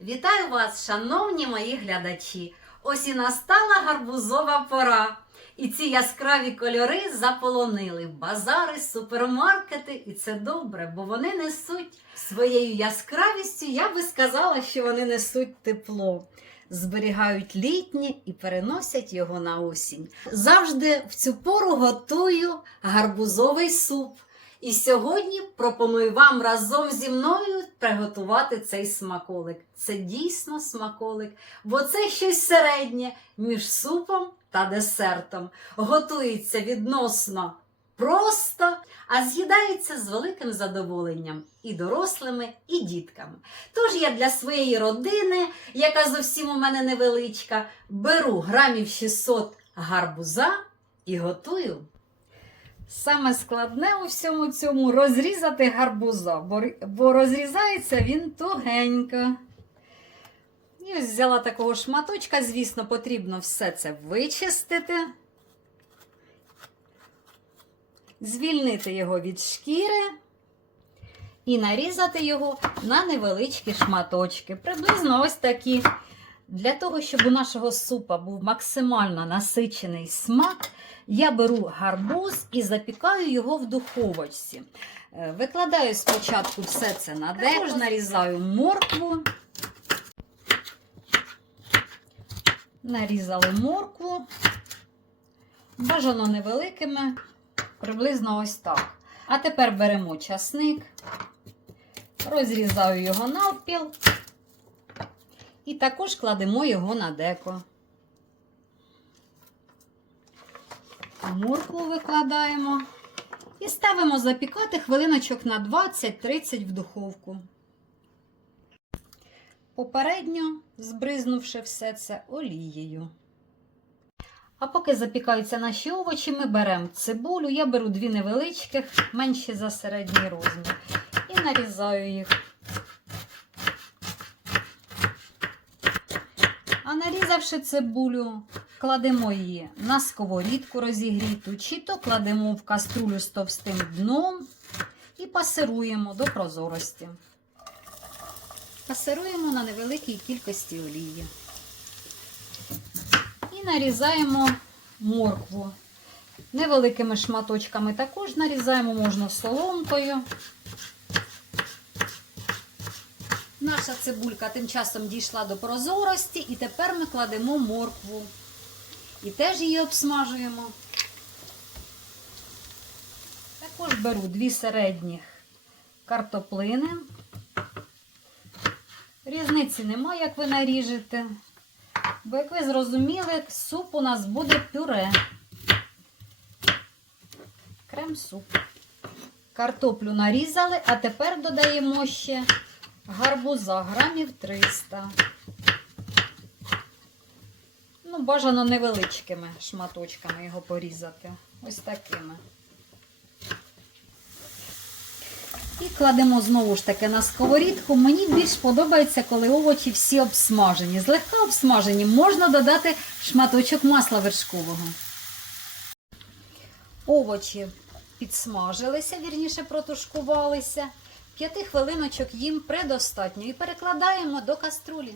Вітаю вас, шановні мої глядачі! Ось і настала гарбузова пора. І ці яскраві кольори заполонили базари, супермаркети, і це добре, бо вони несуть своєю яскравістю, я би сказала, що вони несуть тепло, зберігають літнє і переносять його на осінь. Завжди в цю пору готую гарбузовий суп. І сьогодні пропоную вам разом зі мною приготувати цей смаколик. Це дійсно смаколик, бо це щось середнє між супом та десертом. Готується відносно просто, а з'їдається з великим задоволенням і дорослими, і дітками. Тож я для своєї родини, яка зовсім у мене невеличка, беру грамів 600 гарбуза і готую. Саме складне у всьому цьому розрізати гарбуза, бо, розрізається він тугенько. І ось взяла такого шматочка, звісно, потрібно все це вичистити, звільнити його від шкіри і нарізати його на невеличкі шматочки. Приблизно ось такі. Для того, щоб у нашого супа був максимально насичений смак, я беру гарбуз і запікаю його в духовочці. Е, Викладаю спочатку все це на деко, нарізаю моркву. Нарізали моркву. Бажано невеликими, приблизно ось так. А тепер беремо часник, розрізаю його навпіл. І також кладемо його на деко. Моркву викладаємо і ставимо запікати хвилиночок на 20-30 в духовку. Попередньо збризнувши все це олією. А поки запікаються наші овочі, ми беремо цибулю. Я беру дві невеличких, менші за середній розмір, і нарізаю їх. А нарізавши цибулю, кладемо її на сковорідку розігріту, чи то кладемо в каструлю з товстим дном і пасируємо до прозорості. Пасируємо на невеликій кількості олії. І нарізаємо моркву. Невеликими шматочками також нарізаємо, можна соломкою. Наша цибулька тим часом дійшла до прозорості, і тепер ми кладемо моркву. І теж її обсмажуємо. Також беру дві середніх картоплини. Різниці немає, як ви наріжете. Бо, як ви зрозуміли, суп у нас буде пюре. Крем-суп. Картоплю нарізали, а тепер додаємо ще гарбуза грамів 300. Ну, бажано невеличкими шматочками його порізати. Ось такими. І кладемо знову ж таки на сковорідку. Мені більш подобається, коли овочі всі обсмажені. Злегка обсмажені можна додати шматочок масла вершкового. Овочі підсмажилися, вірніше протушкувалися. П'яти хвилиночок їм предостатньо. І перекладаємо до каструлі.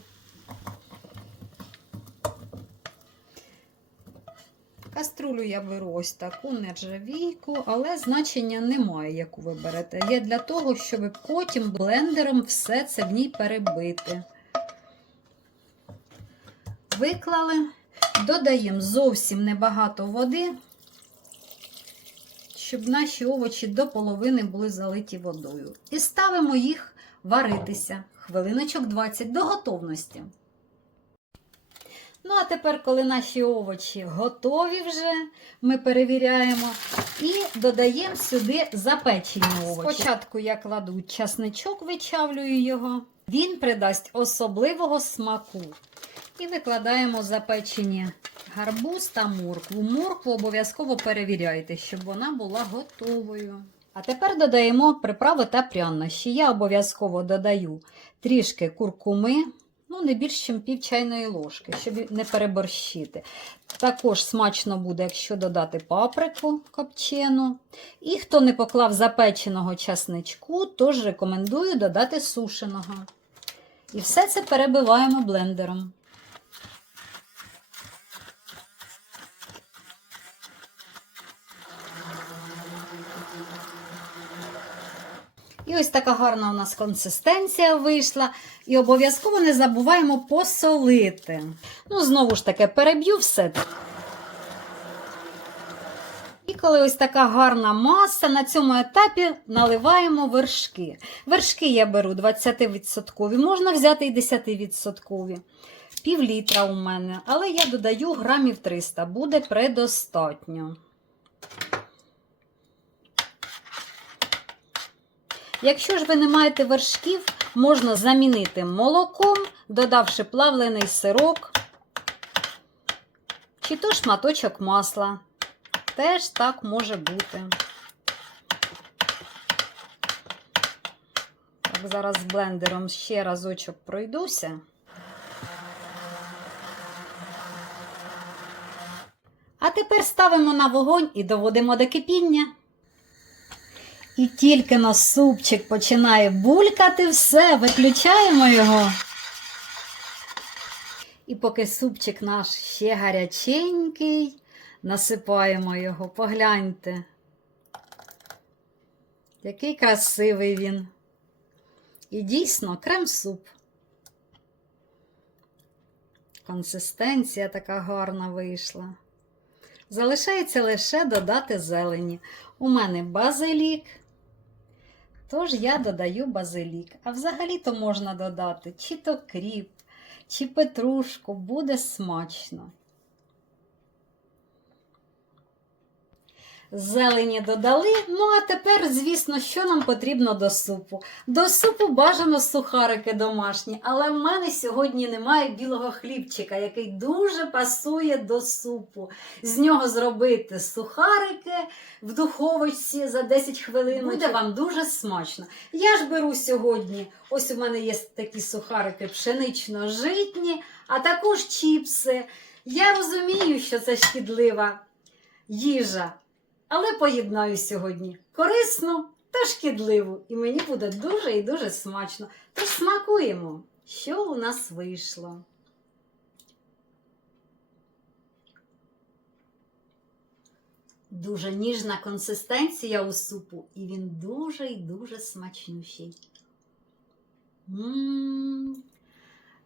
Каструлю я беру ось таку нержавійку, але значення немає, яку ви берете. Є для того, щоб потім блендером все це в ній перебити. Виклали, додаємо зовсім небагато води, щоб наші овочі до половини були залиті водою. І ставимо їх варитися хвилиночок 20 до готовності. Ну, а тепер, коли наші овочі готові вже, ми перевіряємо і додаємо сюди запечені овочі. Спочатку я кладу часничок, вичавлюю його. Він придасть особливого смаку. І викладаємо запечені гарбуз та моркву. Моркву обов'язково перевіряйте, щоб вона була готовою. А тепер додаємо приправи та прянощі. Я обов'язково додаю трішки куркуми, ну, не більш ніж пів чайної ложки, щоб не переборщити. Також смачно буде, якщо додати паприку копчену. І хто не поклав запеченого часничку, тож рекомендую додати сушеного. І все це перебиваємо блендером. І ось така гарна у нас консистенція вийшла. І обов'язково не забуваємо посолити. Ну, знову ж таки, переб'ю все. І коли ось така гарна маса, на цьому етапі наливаємо вершки. Вершки я беру 20%, можна взяти і 10%. Пів літра у мене, але я додаю грамів 300, буде предостатньо. Якщо ж ви не маєте вершків, можна замінити молоком, додавши плавлений сирок, чи то шматочок масла. Теж так може бути. Так, зараз з блендером ще разочок пройдуся. А тепер ставимо на вогонь і доводимо до кипіння. І тільки на супчик починає булькати, все, виключаємо його. І поки супчик наш ще гаряченький, насипаємо його, погляньте. Який красивий він. І дійсно крем-суп. Консистенція така гарна вийшла. Залишається лише додати зелені. У мене базилік. Тож я додаю базилік. А взагалі-то можна додати чи то кріп, чи петрушку, буде смачно. Зелені додали. Ну, а тепер, звісно, що нам потрібно до супу. До супу бажано сухарики домашні, але в мене сьогодні немає білого хлібчика, який дуже пасує до супу. З нього зробити сухарики в духовочці за 10 хвилин. Буде вам дуже смачно. Я ж беру сьогодні, ось у мене є такі сухарики пшенично-житні, а також чіпси. Я розумію, що це шкідлива їжа. Але поєднаю сьогодні корисну та шкідливу, і мені буде дуже і дуже смачно. Тож смакуємо, що у нас вийшло. Дуже ніжна консистенція у супу, і він дуже і дуже смачнющий. М.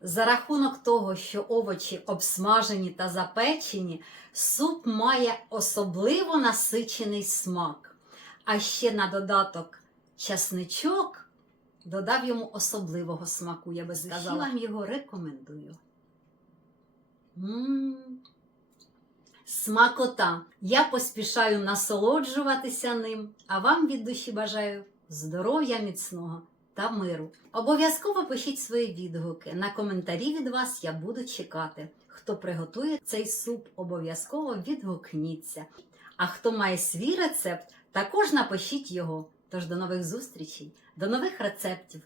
За рахунок того, що овочі обсмажені та запечені, суп має особливо насичений смак. А ще на додаток часничок додав йому особливого смаку, я би сказала. вам його рекомендую. М. Смакота. Я поспішаю насолоджуватися ним, а вам від душі бажаю здоров'я міцного та миру. Обов'язково пишіть свої відгуки. На коментарі від вас я буду чекати. Хто приготує цей суп, обов'язково відгукніться. А хто має свій рецепт, також напишіть його. Тож до нових зустрічей, до нових рецептів.